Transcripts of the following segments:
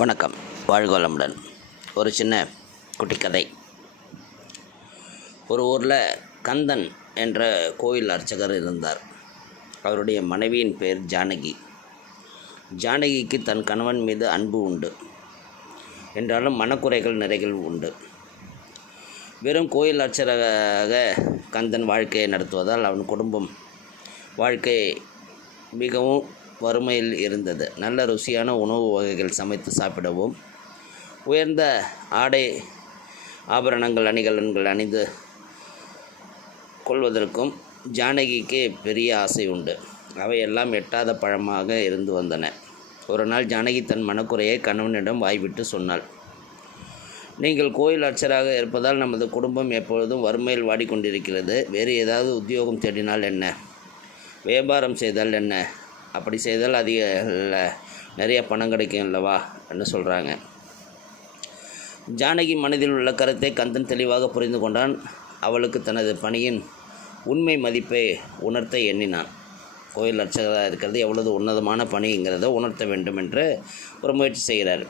வணக்கம். வாழ்கோலமுடன் ஒரு சின்ன குட்டி கதை ஒரு ஊரில் கந்தன் என்ற கோயில் அர்ச்சகர் இருந்தார். அவருடைய மனைவியின் பெயர் ஜானகி. ஜானகிக்கு தன் கணவன் மீது அன்பு உண்டு. என்றாலும் மனக்குறைகள் நிறைகள் உண்டு. வெறும் கோயில் அர்ச்சகராக கந்தன் வாழ்க்கையை நடத்துவதால் அவன் குடும்பம் வாழ்க்கை மிகவும் வறுமையில் இருந்தது. நல்ல ருசியான உணவு வகைகள் சமைத்து சாப்பிடவும். உயர்ந்த ஆடை ஆபரணங்கள் அணிகலன்கள் அணிந்து கொள்வதற்கும் ஜானகிக்கு பெரிய ஆசை உண்டு. அவையெல்லாம் எட்டாத பழமாக இருந்து வந்தன. ஒரு நாள் ஜானகி தன் மனக்குறையை கணவனிடம் வாய்விட்டு சொன்னாள். நீங்கள் கோயில் அர்ச்சராக இருப்பதால் நமது குடும்பம் எப்பொழுதும் வறுமையில் வாடிக்கொண்டிருக்கிறது. வேறு ஏதாவது உத்தியோகம் தேடினால் என்ன? வியாபாரம் செய்தால் என்ன? அப்படி செய்தால் அதிக நிறைய பணம் கிடைக்கும் அல்லவா என்று சொல்கிறாங்க ஜானகி மனதில் உள்ள கருத்தை கந்தன் தெளிவாக புரிந்து கொண்டான். அவளுக்கு தனது பணியின் உண்மை மதிப்பை உணர்த்த எண்ணினான். கோயில் அர்ச்சகராக இருக்கிறது எவ்வளவு உன்னதமான பணிங்கிறத உணர்த்த வேண்டும் என்று ஒரு முயற்சி செய்கிறார்.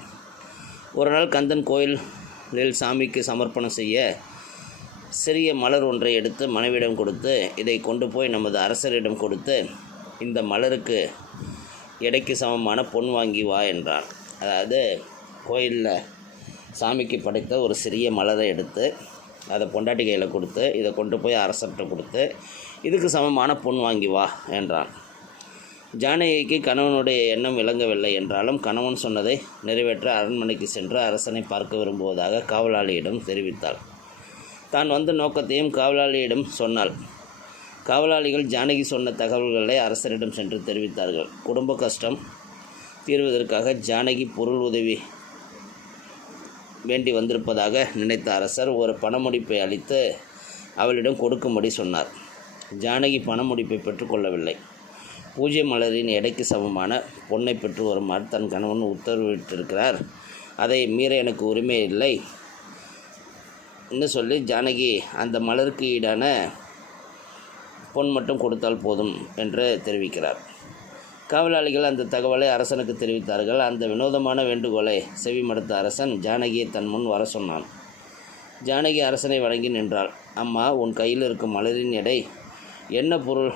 ஒரு நாள் கந்தன் கோயிலில் சாமிக்கு சமர்ப்பணம் செய்ய சிறிய மலர் ஒன்றை எடுத்து மனைவியிடம் கொடுத்து இதை கொண்டு போய் நமது அரசரிடம் கொடுத்து இந்த மலருக்கு எடைக்கு சமமான பொன் வாங்கி வா என்றான். அதாவது கோயிலில் சாமிக்கு படைத்த ஒரு சிறிய மலரை எடுத்து அதை பொண்டாட்டி கையில் கொடுத்து இதை கொண்டு போய் அரசர்கிட்ட கொடுத்து இதுக்கு சமமான பொன் வாங்கி வா என்றான். ஜானகிக்கு கணவனுடைய எண்ணம் விளங்கவில்லை என்றாலும் கணவன் சொன்னதை நிறைவேற்ற அரண்மனைக்கு சென்று அரசனை பார்க்க விரும்புவதாக காவலாளியிடம் தெரிவித்தாள். தான் வந்த நோக்கத்தையும் காவலாளியிடம் சொன்னாள். காவலாளிகள் ஜானகி சொன்ன தகவல்களை அரசரிடம் சென்று தெரிவித்தார்கள். குடும்ப கஷ்டம் தீர்வதற்காக ஜானகி பொருள் உதவி வேண்டி வந்திருப்பதாக நினைத்த அரசர் ஒரு பணமுடிப்பை அளித்து அவளிடம் கொடுக்கும்படி சொன்னார். ஜானகி பணமுடிப்பை பெற்றுக்கொள்ளவில்லை. பூஜை மலரின் எடைக்கு சமமான பொண்ணை பெற்று வருமாறு தன் கணவன் உத்தரவிட்டிருக்கிறார். அதை மீற எனக்கு உரிமை இல்லை. இன்னும் சொல்லி ஜானகி அந்த மலருக்கு ஈடான பொன் மட்டும் கொடுத்தால் போதும் என்று தெரிவிக்கிறார். காவலாளிகள் அந்த தகவலை அரசனுக்கு தெரிவித்தார்கள். அந்த வினோதமான வேண்டுகோளை செவி மடுத்த அரசன் ஜானகியை தன் முன் வர சொன்னான். ஜானகி அரசனை வழங்கி நின்றாள். அம்மா உன் கையில் இருக்கும் மலரின் எடை என்ன பொருள்?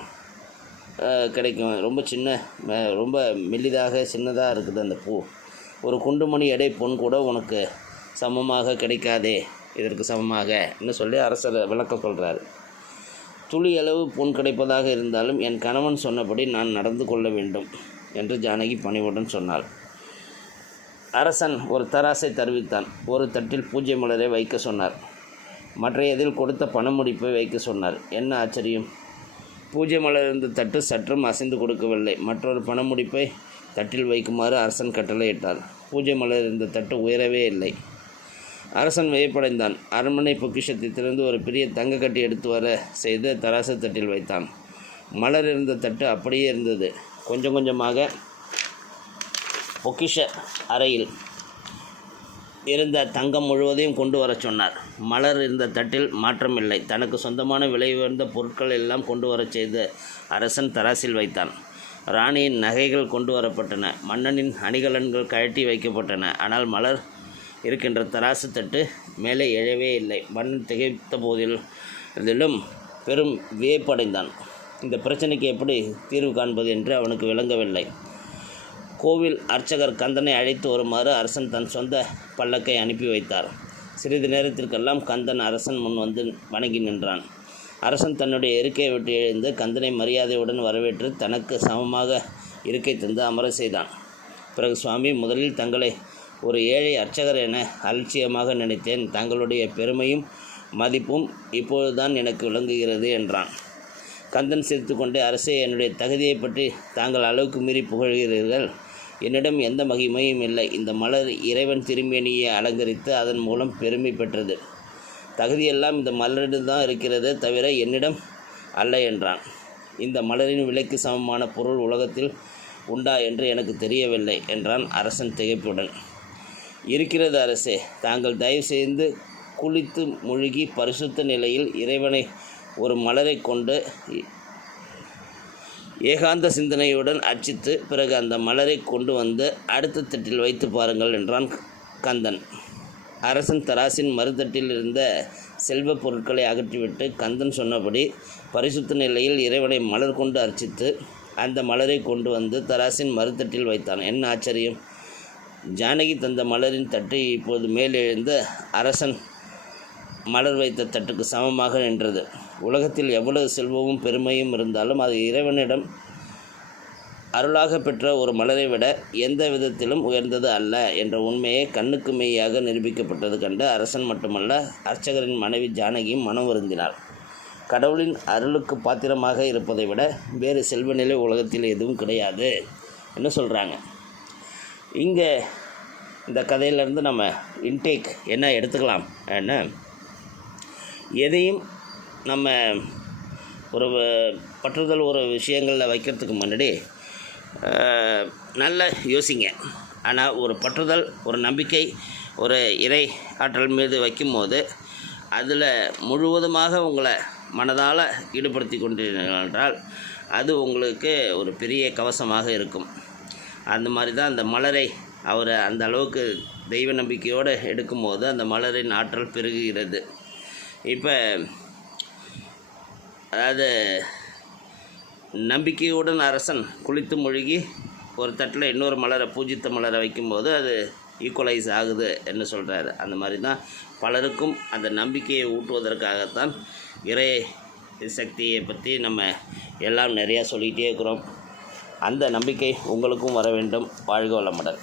கிடைக்கும். ரொம்ப சின்ன ரொம்ப மெல்லிதாக சின்னதாக இருக்குது அந்த பூ. ஒரு குண்டுமணி எடை பொன் கூட உனக்கு சமமாக கிடைக்காதே. இதற்கு சமமாக என்று சொல்லி அரசர் விளக்கம் சொல்கிறார் துளி அளவு பொன் கிடைப்பதாக இருந்தாலும் என் கணவன் சொன்னபடி நான் நடந்து கொள்ள வேண்டும் என்று ஜானகி பணிவுடன் சொன்னாள். அரசன் ஒரு தராசை தருவித்தான். ஒரு தட்டில் பூஜை மலரை வைக்க சொன்னார். மற்றையதில் கொடுத்த பணமுடிப்பை வைக்க சொன்னார். என்ன ஆச்சரியம்? பூஜை மலர் இருந்த தட்டு சற்றும் அசைந்து கொடுக்கவில்லை. மற்றொரு பணமுடிப்பை தட்டில் வைக்குமாறு அரசன் கட்டளையிட்டார் பூஜை மலர் இருந்த தட்டு உயரவே இல்லை. அரசன் வியப்படைந்தான். அரண்மனை பொக்கிஷத்தை திறந்து ஒரு பெரிய தங்க கட்டி எடுத்து வர செய்து தராசு தட்டில் வைத்தான். மலர் இருந்த தட்டு அப்படியே இருந்தது. கொஞ்சம் கொஞ்சமாக பொக்கிஷ அறையில் இருந்த தங்கம் முழுவதையும் கொண்டு வரச் சொன்னார். மலர் இருந்த தட்டில் மாற்றமில்லை. தனக்கு சொந்தமான விலை உயர்ந்த பொருட்கள் எல்லாம் கொண்டு வரச் செய்து அரசன் தராசில் வைத்தான். ராணியின் நகைகள் கொண்டு வரப்பட்டன. மன்னனின் அணிகலன்கள் கழட்டி வைக்கப்பட்டன. ஆனால் மலர் இருக்கின்ற தராசு தட்டு மேலே எழவே இல்லை. மண் திகைத்த போதிலும் பெரும் வியப்படைந்தான். இந்த பிரச்சனைக்கு எப்படி தீர்வு காண்பது என்று அவனுக்கு விளங்கவில்லை. கோவில் அர்ச்சகர் கந்தனை அழைத்து வருமாறு அரசன் தன் சொந்த பல்லக்கை அனுப்பி வைத்தார். சிறிது நேரத்திற்கெல்லாம் கந்தன் அரசன் முன் வந்து வணங்கி நின்றான். அரசன் தன்னுடைய இருக்கையை விட்டு எழுந்து கந்தனை மரியாதையுடன் வரவேற்று தனக்கு சமமாக இருக்கை தந்து அமர செய்தான். பிறகு சுவாமி முதலில் தங்களை ஒரு ஏழை அர்ச்சகர் என அலட்சியமாக நினைத்தேன். தங்களுடைய பெருமையும் மதிப்பும் இப்பொழுதுதான் எனக்கு விளங்குகிறது என்றான். கந்தன் சிரித்துக்கொண்டே அரசே என்னுடைய தகுதியை பற்றி தாங்கள் அளவுக்கு மீறி புகழ்கிறீர்கள். என்னிடம் எந்த மகிமையும் இல்லை. இந்த மலர் இறைவன் திருமேனியை அலங்கரித்து அதன் மூலம் பெருமை பெற்றது. தகுதியெல்லாம் இந்த மலரிடம் தான் இருக்கிறது தவிர என்னிடம் அல்ல என்றான். இந்த மலரின் விலைக்கு சமமான பொருள் உலகத்தில் உண்டா என்று எனக்கு தெரியவில்லை என்றான் அரசன் திகைப்புடன். இருக்கிறது அரசே. தாங்கள் தயவு செய்து குளித்து முழுகி பரிசுத்த நிலையில் இறைவனை ஒரு மலரை கொண்டு ஏகாந்த சிந்தனையுடன் அர்ச்சித்து பிறகு அந்த மலரை கொண்டு வந்து அடுத்த தட்டில் வைத்து பாருங்கள் என்றான் கந்தன். அரசன் தராசின் மறுதட்டில் இருந்த செல்வப் பொருட்களை அகற்றிவிட்டு கந்தன் சொன்னபடி பரிசுத்த நிலையில் இறைவனை மலர் கொண்டு அர்ச்சித்து அந்த மலரை கொண்டு வந்து தராசின் மறுதட்டில் வைத்தான். என்ன ஆச்சரியம்? ஜானகி தந்த மலரின் தட்டு இப்போது மேலெழுந்த அரசன் மலர் வைத்த தட்டுக்கு சமமாக நின்றது. உலகத்தில் எவ்வளவு செல்வமும் பெருமையும் இருந்தாலும் அது இறைவனிடம் அருளாக பெற்ற ஒரு மலரை விட எந்த விதத்திலும் உயர்ந்தது அல்ல என்ற உண்மையை கண்ணுக்கு மெய்யாக நிரூபிக்கப்பட்டது கண்டு அரசன் மட்டுமல்ல அர்ச்சகரின் மனைவி ஜானகியும் மனம் வருந்தினாள். கடவுளின் அருளுக்கு பாத்திரமாக இருப்பதை விட வேறு செல்வநிலை உலகத்தில் எதுவும் கிடையாது என்ன சொல்கிறாங்க இங்கே இந்த கதையிலேருந்து நம்ம இன்டேக் என்ன எடுத்துக்கலாம் என்ன எதையும் நம்ம ஒரு பற்றுதல் ஒரு விஷயங்களில் வைக்கிறதுக்கு முன்னாடி நல்ல யோசிங்க. ஆனால் ஒரு பற்றுதல் ஒரு நம்பிக்கை ஒரு இறை ஆற்றல் மீது வைக்கும்போது அதில் முழுவதுமாக உங்களை மனதால் ஈடுபடுத்தி கொண்டீர்கள் என்றால் அது உங்களுக்கு ஒரு பெரிய கவசமாக இருக்கும். அந்த மாதிரி தான் அந்த மலரை அவர் அந்த அளவுக்கு தெய்வ நம்பிக்கையோடு எடுக்கும்போது அந்த மலரின் ஆற்றல் பெருகுகிறது. இப்போ அதாவது நம்பிக்கையுடன் அரசன் குளித்து மூழ்கி ஒரு தட்டில் இன்னொரு மலரை பூஜித்த மலரை வைக்கும்போது அது ஈக்குவலைஸ் ஆகுது என்று சொல்கிறாரு அந்த மாதிரி தான் பலருக்கும் அந்த நம்பிக்கையை ஊட்டுவதற்காகத்தான் இறை சக்தியை பற்றி நம்ம எல்லாம் நிறையா சொல்லிகிட்டே இருக்கிறோம். அந்த நம்பிக்கை உங்களுக்கும் வர வேண்டும். வாழ்க வளமுடன்.